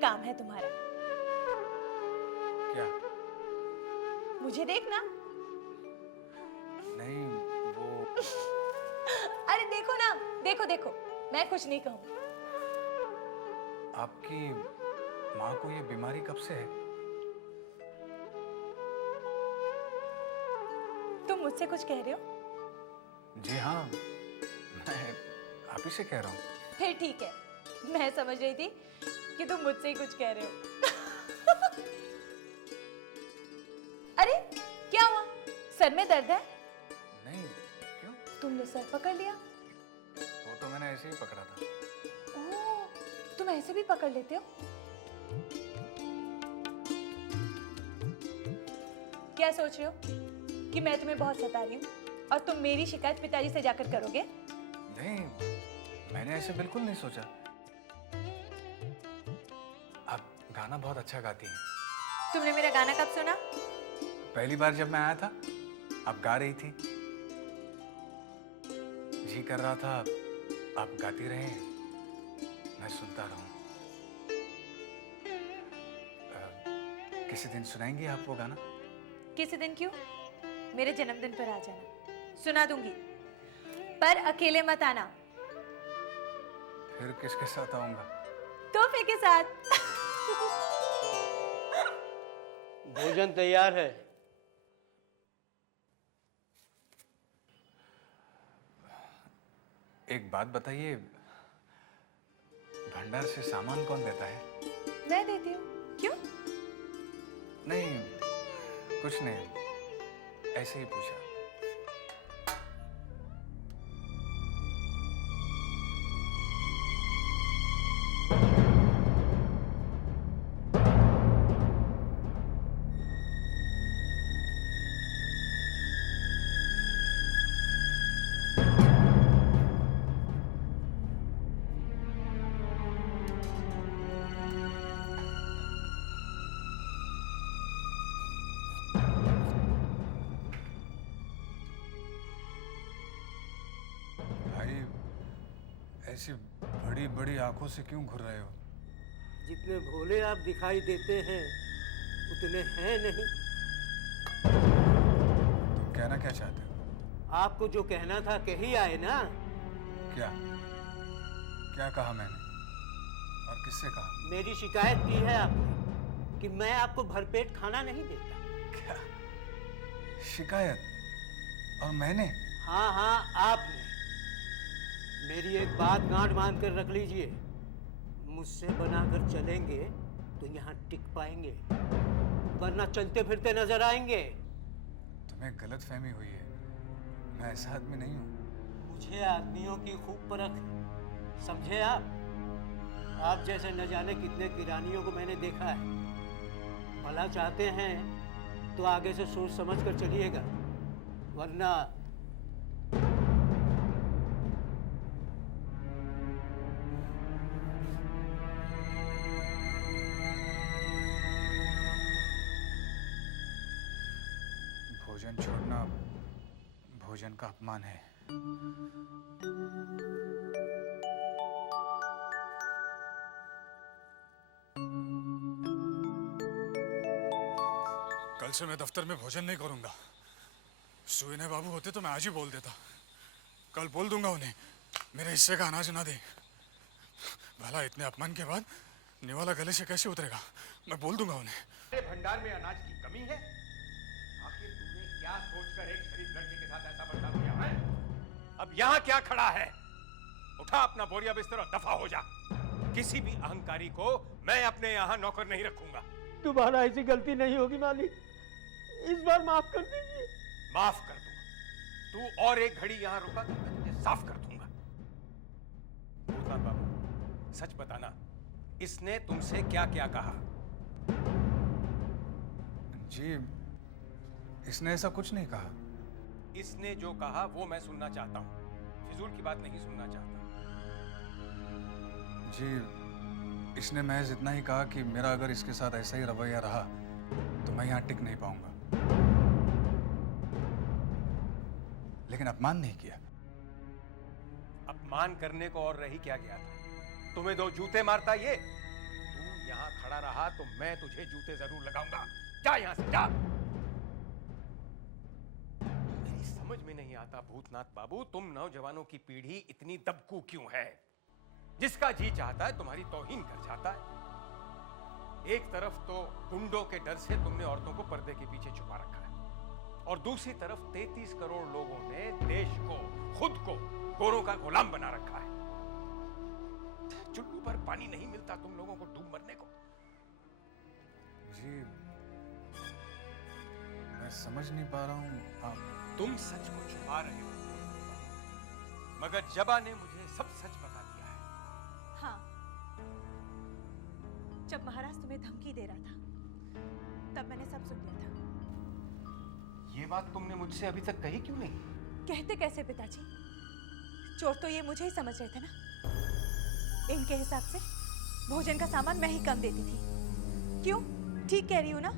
काम है तुम्हारा। क्या? मुझे देखना। नहीं वो अरे देखो ना, देखो देखो, मैं कुछ नहीं कहूँ। आपकी माँ को ये बीमारी कब से है? तुम मुझसे कुछ कह रहे हो? जी हाँ, मैं आप ही से कह रहा हूँ। फिर ठीक है, मैं समझ रही थी कि तुम मुझसे ही कुछ कह रहे हो। अरे क्या हुआ, सर में दर्द है? नहीं, क्यों? तुमने सर पकड़ लिया? वो तो मैंने ऐसे ही पकड़ा था। ओह, तुम ऐसे भी पकड़ लेते हो? क्या सोच रहे हो कि मैं तुम्हें बहुत सता रही हूँ और तुम मेरी शिकायत पिताजी से जाकर करोगे? नहीं, मैंने ऐसे बिल्कुल नहीं सोचा। आप गाना बहुत अच्छा गाती हैं। तुमने मेरा गाना कब सुना? पहली बार जब मैं आया था, आप गा रही थी। जी कर रहा था आप गाती रहे, मैं सुनता रहूं। किसी दिन सुनाएंगी आप वो गाना? किसी दिन क्यों, मेरे जन्मदिन पर आ जाना, सुना दूंगी, पर अकेले मत आना। फिर किसके साथ आऊंगा? तोहफे के साथ। भोजन तैयार है। एक बात बताइए, भंडार से सामान कौन देता है? मैं देती हूँ। क्यों? नहीं, कुछ नहीं, ऐसे ही पूछा। भाई, ऐसी बड़ी बड़ी आंखों से क्यों घूर रहे हो? जितने भोले आप दिखाई देते हैं उतने हैं नहीं। तुम कहना क्या चाहते हो? आपको जो कहना था कही आए ना। क्या क्या कहा मैंने और किससे कहा? मेरी शिकायत की है आपने कि मैं आपको भरपेट खाना नहीं देता। क्या शिकायत? और मैंने? हाँ हाँ, आपने। मेरी एक बात गांठ बांध कर रख लीजिए, मुझसे बनाकर चलेंगे तो यहाँ टिक पाएंगे, वरना चलते फिरते नजर आएंगे। तुम्हें गलत फहमी हुई है, मैं ऐसा आदमी नहीं हूँ। मुझे आदमियों की खूब परख है, समझे आप? आप जैसे न जाने कितने किरानियों को मैंने देखा है। भला चाहते हैं तो आगे से सोच समझ कर चलिएगा, वरना भोजन छोड़ना भोजन का अपमान है। कल से मैं दफ्तर में भोजन नहीं करूंगा। सुविनय बाबू होते तो मैं आज ही बोल देता। कल बोल दूंगा उन्हें मेरे हिस्से का अनाज ना दे। भला इतने अपमान के बाद निवाला गले से कैसे उतरेगा? मैं बोल दूंगा उन्हें। तेरे भंडार में अनाज की कमी है? आखिर तूने क्या सोचकर एक शरीफ लड़के के साथ ऐसा बर्ताव किया है? अब यहाँ क्या खड़ा है? उठा अपना बोरिया बिस्तर और दफा हो जा। किसी भी अहंकारी को मैं अपने यहाँ नौकर नहीं रखूंगा। दोबारा ऐसी गलती नहीं होगी मालिक, इस बार माफ कर दीजिए। माफ कर दूंगा। तू और एक घड़ी यहाँ रुका तो मैं तुझे साफ कर दूंगा। भूतनाथ बाबू, सच बताना, इसने तुमसे क्या क्या कहा? जी, इसने ऐसा कुछ नहीं कहा। इसने जो कहा वो मैं सुनना चाहता हूं, फिजूल की बात नहीं सुनना चाहता। जी, इसने महज इतना ही कहा कि मेरा अगर इसके साथ ऐसा ही रवैया रहा तो मैं यहाँ टिक नहीं पाऊंगा, लेकिन अपमान नहीं किया। अपमान करने को और रही क्या गया था? तुम्हें दो जूते मारता ये? तू यहाँ खड़ा रहा तो मैं तुझे जूते जरूर लगाऊंगा। जा यहाँ से जा। मेरी समझ में नहीं आता भूतनाथ बाबू, तुम नौजवानों की पीढ़ी इतनी दबकू क्यों है? जिसका जी चाहता है तुम्हारी तौहीन कर जाता है। एक तरफ तो गुंडों के डर से तुमने औरतों को पर्दे के पीछे छुपा रखा है, और दूसरी तरफ 33 करोड़ लोगों ने देश को, खुद को गोरों का गुलाम बना रखा है। चुल्लू पर पानी नहीं मिलता तुम लोगों को डूब मरने को। जी मैं समझ नहीं पा रहा हूँ आप। तुम सच को छुपा रहे हो, मगर जबा ने मुझे सब सच बता दिया है। हाँ, जब महाराज तुम्हें धमकी दे रहा था तब मैंने सब सुन लिया था। ये बात तुमने मुझसे अभी तक कही क्यों नहीं? कहते कैसे पिताजी? चोर तो ये मुझे ही समझ रहे थे ना। इनके हिसाब से भोजन का सामान मैं ही कम देती थी। क्यों? ठीक कह रही हूँ ना?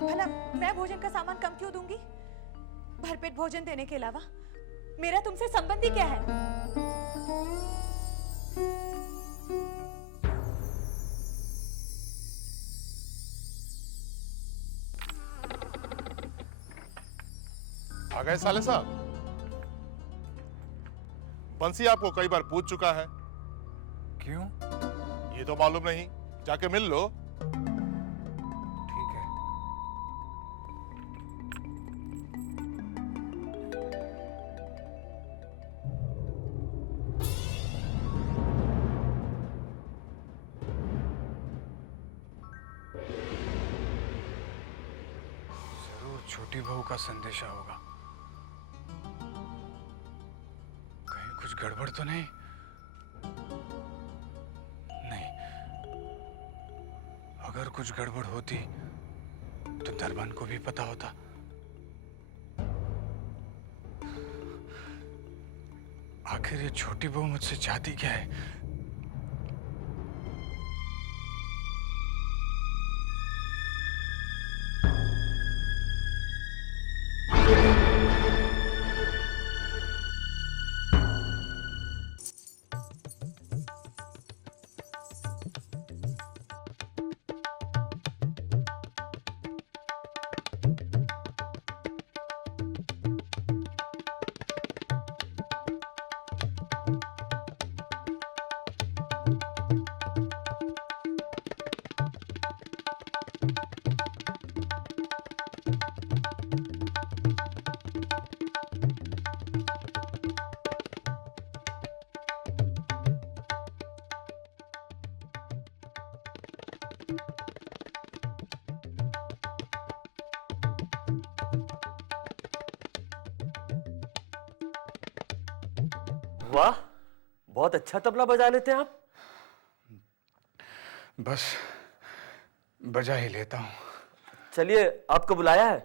भला मैं भोजन का सामान कम क्यों दूंगी? भरपेट भोजन देने के अलावा मेरा तुमसे संबंध ही क्या है? आ गए साले साहब। बंसी आपको कई बार पूछ चुका है। क्यों? ये तो मालूम नहीं, जाके मिल लो। ठीक है। जरूर छोटी बहू का संदेशा होगा। कहीं कुछ गड़बड़ तो नहीं? नहीं, अगर कुछ गड़बड़ होती तो दरबान को भी पता होता। आखिर ये छोटी बहू मुझसे चाहती क्या है? वाह, बहुत अच्छा तबला बजा लेते हैं आप। बस बजा ही लेता हूँ। चलिए, आपको बुलाया है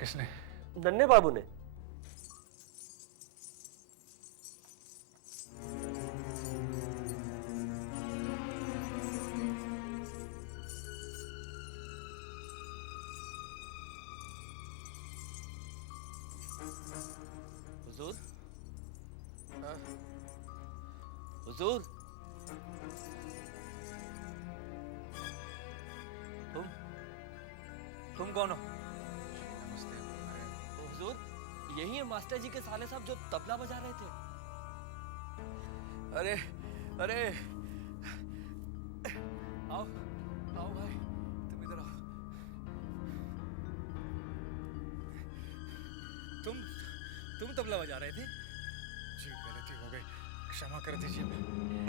किसने? नन्हे बाबू ने। हुजूर, हुजूर, तुम कौन हो? हुजूर, यही है मास्टर जी के साले साहब जो तबला बजा रहे थे। अरे अरे, आओ आओ भाई, तुम इधर आओ। तुम तबला बजा रहे थे? जी गलती हो गई, क्षमा कर दीजिए।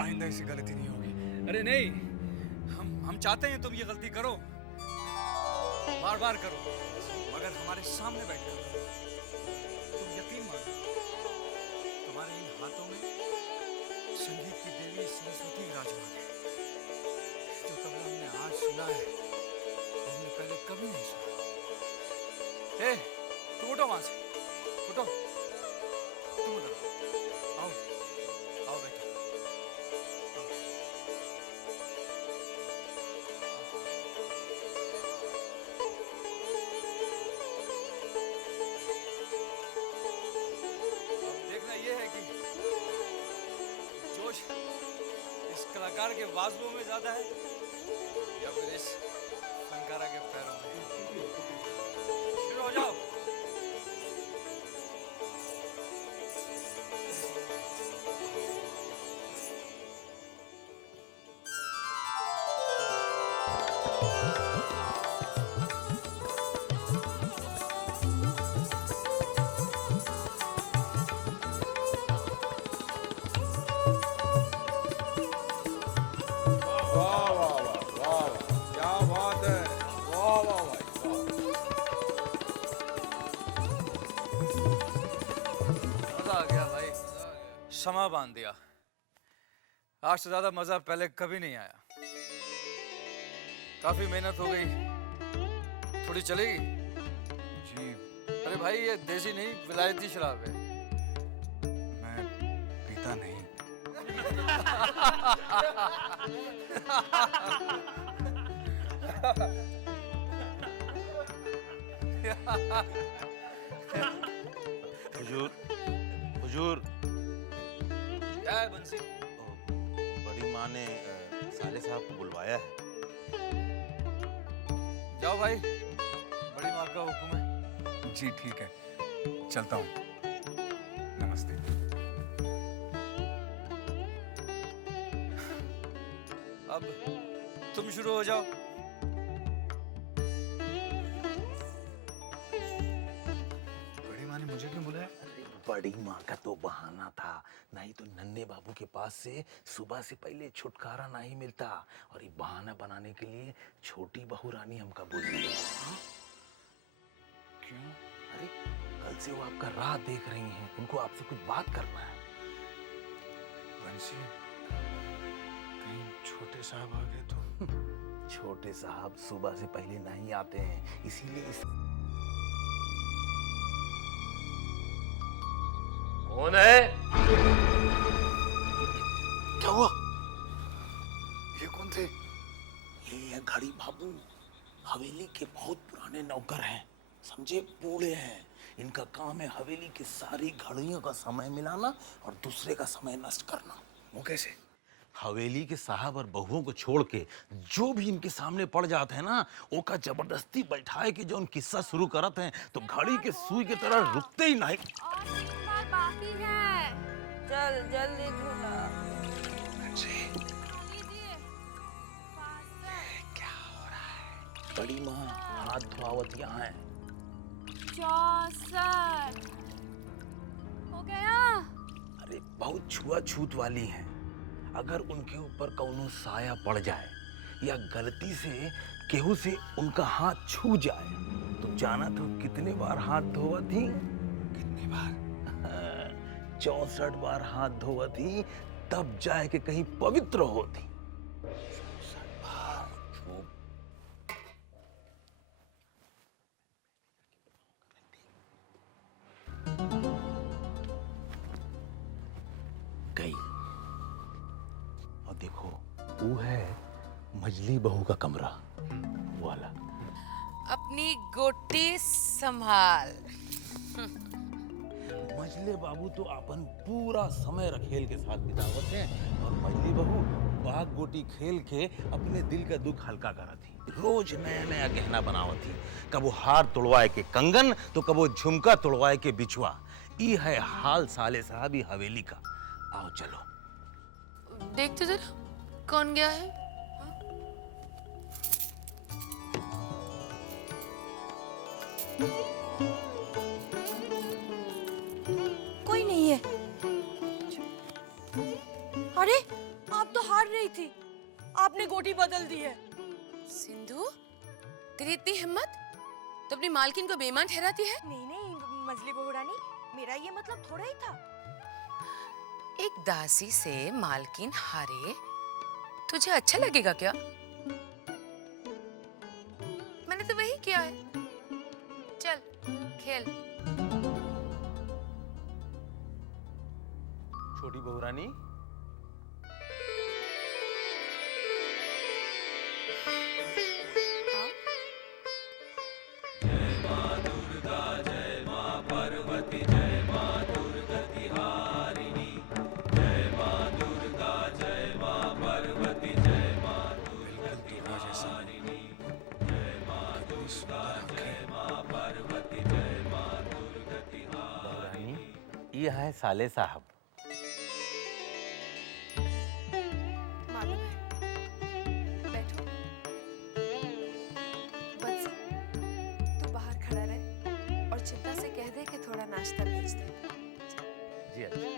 आइंदा ऐसी गलती नहीं होगी। अरे नहीं, हम चाहते हैं तुम ये गलती करो, बार बार करो, मगर हमारे सामने बैठ कर करो। तुम यकीन मानो, तुम्हारे इन हाथों में संगीत की देवी सरस्वती विराजमान है। जो तबला हमने आज सुना है, वो हमने पहले कभी नहीं सुना। तुम उठो वहां से, उठो, तुम उधर आओ, आओ बेटा। फनकार के बाजुओं में ज्यादा है या फिर इस फनकारा के पैरों में? शुरू हो जाओ। वाह वाह वाह वाह, क्या बात है, वाह वाह भाई वाह। मजा आ गया भाई, समा बांध दिया। आज से ज्यादा मजा पहले कभी नहीं आया। काफी मेहनत हो गई, थोड़ी चलेगी? जी अरे भाई ये देसी नहीं विलायती शराब है। मैं पीता नहीं। हुजूर, हुजूर, क्या है बंसी? बड़ी माँ ने साले साहब को बुलवाया है। जाओ भाई, बड़ी माँ का हुक्म है। जी ठीक है, चलता हूँ। नमस्ते। अब तुम शुरू हो जाओ। बड़ी माँ ने मुझे क्यों बुलाया? बड़ी माँ का तो बहाना था, नहीं तो नन्हे बाबू के पास से सुबह से पहले छुटकारा नहीं मिलता, और ये बहाना बनाने के लिए छोटी बहू रानी हमका बुलाई है। क्यों? अरे कल से वो आपका राह देख रही हैं, उनको आपसे कुछ बात करना है। बंसी, कहीं छोटे साहब आ गए तो? छोटे साहब सुबह से पहले नहीं आते हैं, इसीलिए कौन है? क्या हुआ? ये कौन थे? ये है घड़ी बाबू, हवेली के बहुत पुराने नौकर हैं, समझे, बूढ़े हैं। इनका काम है हवेली की सारी घड़ियों का समय मिलाना और दूसरे का समय नष्ट करना। वो कैसे? हवेली के साहब और बहुओं को छोड़ के जो भी इनके सामने पड़ जाते हैं ना, ओका जबरदस्ती बैठाए कि जो उन किस्सा शुरू करते हैं तो घड़ी के सुई की तरह रुकते ही नहीं। और बाकी है, चल जल्दी झूला लीजिए। क्या हो रहा है? बड़ी माँ हाथ धोआवत यहाँ है। 64 हो गया। अरे बहुत छुआछूत वाली हैं, अगर उनके ऊपर कौनो साया पड़ जाए या गलती से केहू से उनका हाथ छू जाए तो जाना तो कितने बार हाथ धोआ थी? कितनी बार? 64 बार हाथ धोआ थी, तब जाए के कहीं पवित्र होती। 64 बार। गई। और देखो वो है मजली बहू का कमरा वाला। अपनी गोटी संभाल। मजले बाबू तो अपन पूरा समय रखेल के साथ बितावत हैं, और मजली बहू बाग गोटी खेल के अपने दिल का दुख हल्का करा थी। रोज नया नया गहना बनावत थी, कबो हार तोड़वाए के कंगन तो कबो झुमका तोड़वाए के बिछुआ। ई है हाल साले साहब हवेली का। आओ चलो देख तो जरा कौन गया है। कोई नहीं है। अरे आप तो हार रही थी, आपने गोटी बदल दी है। सिंधु, तेरी इतनी हिम्मत तो अपनी मालकिन को बेईमान ठहराती है। नहीं नहीं मजली बहू रानी, मेरा ये मतलब थोड़ा ही था। एक दासी से मालकिन हारे, तुझे अच्छा लगेगा क्या? मैंने तो वही किया है। चल खेल। छोटी बहू रानी, इतनी सुंदर आंखें। बहुरानी, ये है साले साहब। मालूम है। बैठो। बंसी, तू बाहर खड़ा रहे और चिंता से कह दे कि थोड़ा नाश्ता भेज दे। जी अच्छा।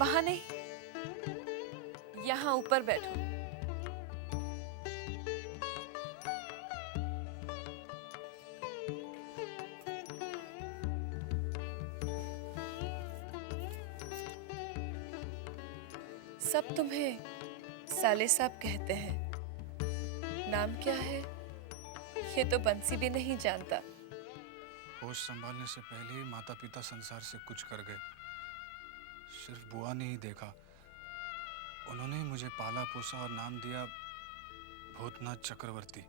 वहां नहीं, यहाँ ऊपर बैठो। सब तुम्हें साले साहब कहते हैं। नाम क्या है ये तो बंसी भी नहीं जानता। होश संभालने से पहले ही माता पिता संसार से कुछ कर गए। सिर्फ बुआ ने ही देखा। उन्होंने ही मुझे पाला पोसा और नाम दिया भूतनाथ चक्रवर्ती।